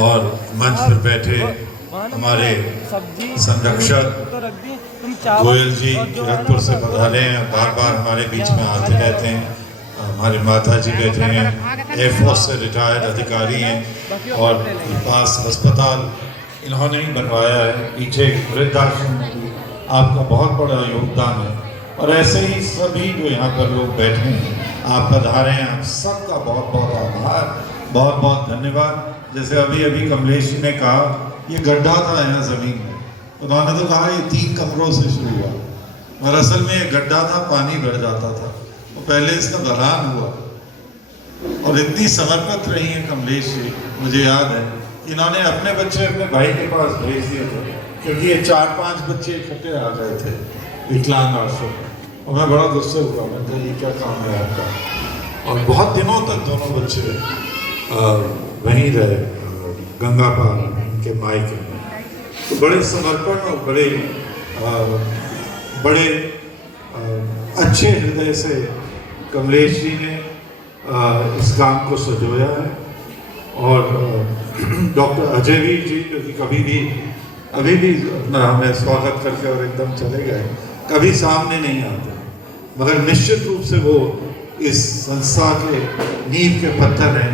और मंच पर बैठे हमारे संरक्षक गोयल जी खड़गपुर से पधारे हैं, बार बार हमारे बीच में आते रहते हैं। हमारे माता जी बैठे हैं, एयरफोर्स से रिटायर्ड अधिकारी हैं और पास अस्पताल इन्होंने ही बनवाया है। पीछे वृद्धाश्रम में भी आपका बहुत बड़ा योगदान है और ऐसे ही सभी जो यहाँ पर लोग बैठे हैं, आप पधारे हैं, आप सबका बहुत बहुत आभार, बहुत बहुत धन्यवाद। जैसे अभी अभी कमलेश जी ने कहा, ये गड्ढा था यहाँ ज़मीन में, उन्होंने तो कहा ये 3 कमरों से शुरू हुआ, और असल में ये गड्ढा था, पानी भर जाता था, तो पहले इसका ढलान हुआ। और इतनी समर्पित रही हैं कमलेश जी, मुझे याद है इन्होंने अपने बच्चे अपने भाई के पास भेज दिए थे, क्योंकि ये 4-5 बच्चे इकट्ठे आ गए थे विकलांग आश्रम में, और मैं बड़ा गुस्से हुआ, मैं कहा ये क्या काम है आपका। और बहुत दिनों तक दोनों बच्चे वहीं रहे गंगा पार के मायके में। तो बड़े समर्पण और बड़े अच्छे हृदय से कमलेश जी ने इस काम को सजोया है। और डॉक्टर अजयवीर जी जो कि अभी भी अपना हमें स्वागत करके और एकदम चले गए, कभी सामने नहीं आते, मगर निश्चित रूप से वो इस संस्था के नींव के पत्थर हैं,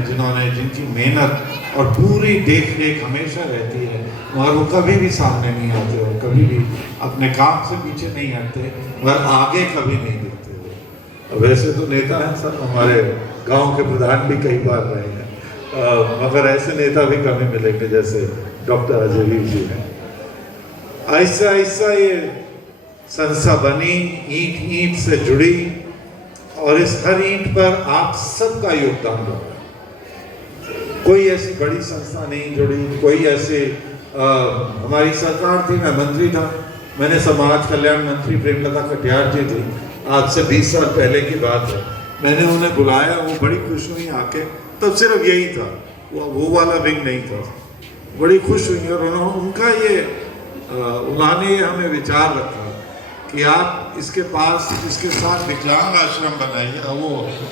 जिनकी मेहनत और पूरी देख रेख हमेशा रहती है, मगर वो कभी भी सामने नहीं आते और कभी भी अपने काम से पीछे नहीं हटते, मगर आगे कभी नहीं दिखते। वैसे तो नेता हैं सब, हमारे गांव के प्रधान भी कई बार रहे हैं, मगर ऐसे नेता भी कभी मिलेंगे जैसे डॉक्टर अजयवीर जी हैं। ऐसा ऐसा ये संस्था बनी, ईंट ईंट से जुड़ी, और इस हर ईंट पर आप सबका योगदान रहा। कोई ऐसी बड़ी संस्था नहीं जुड़ी, कोई ऐसे हमारी सरकार थी, मैं मंत्री था, मैंने समाज कल्याण मंत्री प्रेमलता कटियार जी थी, आज से 20 साल पहले की बात है, मैंने उन्हें बुलाया, वो बड़ी खुश हुई आके, तब सिर्फ यही था, वो वाला विंग नहीं था, बड़ी खुश हुई। और उन्होंने हमें विचार रखा कि आप इसके साथ विकलांग आश्रम बनाइए, वो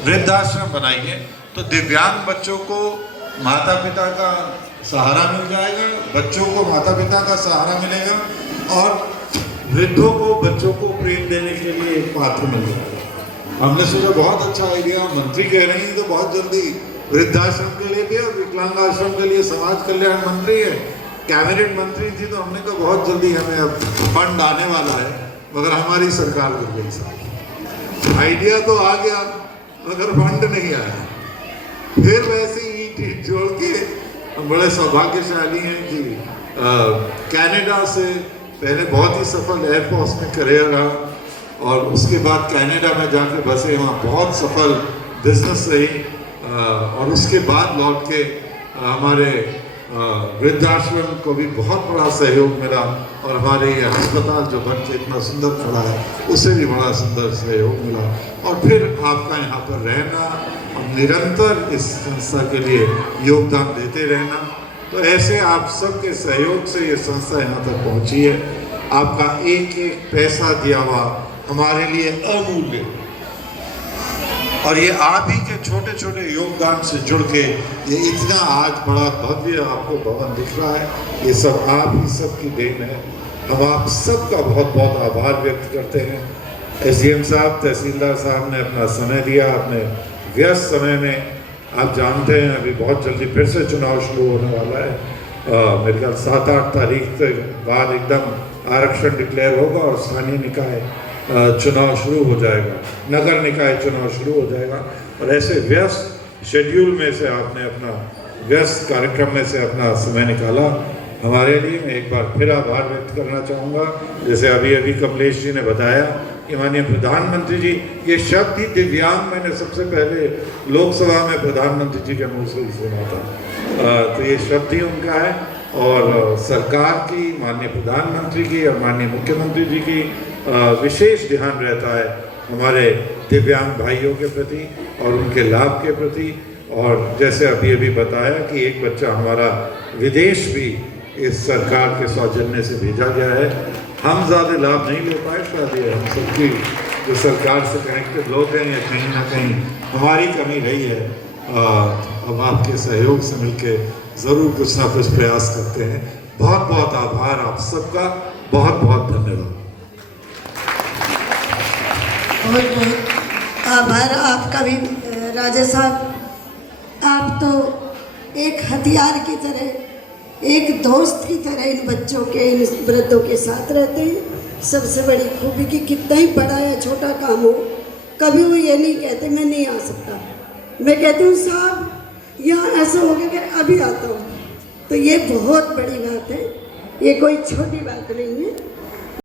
वृद्धाश्रम बनाइए, तो दिव्यांग बच्चों को माता पिता का सहारा मिल जाएगा, बच्चों को माता पिता का सहारा मिलेगा, और वृद्धों को बच्चों को प्रेम देने के लिए एक पात्र मिल जाएगा। हमने सोचा बहुत अच्छा आइडिया, मंत्री कह रही हैं तो बहुत जल्दी वृद्धाश्रम के लिए भी और विकलांग आश्रम के लिए समाज कल्याण मंत्री है, कैबिनेट मंत्री थी, तो हमने कहा बहुत जल्दी हमें अब फंड आने वाला है, मगर हमारी सरकार गिर गई साहब। आइडिया तो आ गया मगर फंड नहीं आया। फिर वैसे ईंट जोड़ के हम बड़े सौभाग्यशाली हैं कि कनाडा से पहले बहुत ही सफल एयरफोर्स में करियर रहा, और उसके बाद कनाडा में जाके बसे, वहाँ बहुत सफल बिजनेस रही, और उसके बाद लौट के हमारे वृद्धाश्रम को भी बहुत बड़ा सहयोग मिला, और हमारे ये अस्पताल जो बन के इतना सुंदर खड़ा है उसे भी बड़ा सुंदर सहयोग मिला। और फिर आपका यहाँ पर रहना और निरंतर इस संस्था के लिए योगदान देते रहना, तो ऐसे आप सबके सहयोग से ये संस्था यहाँ तक पहुँची है। आपका एक एक पैसा दिया हुआ हमारे लिए अमूल्य, और ये आप ही के छोटे छोटे योगदान से जुड़ के ये इतना आज बड़ा भव्य आपको भवन दिख रहा है, ये सब आप ही सब की देन है। हम आप सबका बहुत बहुत आभार व्यक्त करते हैं। एसडीएम साहब, तहसीलदार साहब ने अपना समय दिया, अपने व्यस्त समय में, आप जानते हैं अभी बहुत जल्दी फिर से चुनाव शुरू होने वाला है, मेरे ख्याल 7-8 तारीख के बाद एकदम आरक्षण डिक्लेयर होगा और स्थानीय निकाय चुनाव शुरू हो जाएगा, नगर निकाय चुनाव शुरू हो जाएगा, और ऐसे व्यस्त शेड्यूल में से आपने अपना व्यस्त कार्यक्रम में से अपना समय निकाला हमारे लिए। मैं एक बार फिर आभार व्यक्त करना चाहूँगा। जैसे अभी अभी कमलेश जी ने बताया कि माननीय प्रधानमंत्री जी, ये शब्द ही दिव्यांग मैंने सबसे पहले लोकसभा में प्रधानमंत्री जी के मुँह से ही सुना था, तो ये शब्द ही उनका है, और सरकार की, माननीय प्रधानमंत्री की और माननीय मुख्यमंत्री जी की विशेष ध्यान रहता है हमारे दिव्यांग भाइयों के प्रति और उनके लाभ के प्रति। और जैसे अभी अभी बताया कि एक बच्चा हमारा विदेश भी इस सरकार के सौजन्य से भेजा गया है। हम ज़्यादा लाभ नहीं ले पाए, शायद ये हम सबकी जो सरकार से कनेक्टेड लोग हैं, या कहीं ना कहीं हमारी कमी रही है। अब आपके सहयोग से मिलके ज़रूर कुछ ना कुछ प्रयास करते हैं। बहुत बहुत आभार आप सबका, बहुत बहुत धन्यवाद। बहुत बहुत आभार आपका भी राजा साहब। आप तो एक हथियार की तरह, एक दोस्त की तरह इन बच्चों के, इन वृद्धों के साथ रहते हैं। सबसे बड़ी खूबी कि कितना ही बड़ा या छोटा काम हो, कभी वो ये नहीं कहते मैं नहीं आ सकता। मैं कहती हूँ साहब यहाँ ऐसा हो गया कि अभी आता हूँ। तो ये बहुत बड़ी बात है, ये कोई छोटी बात नहीं है।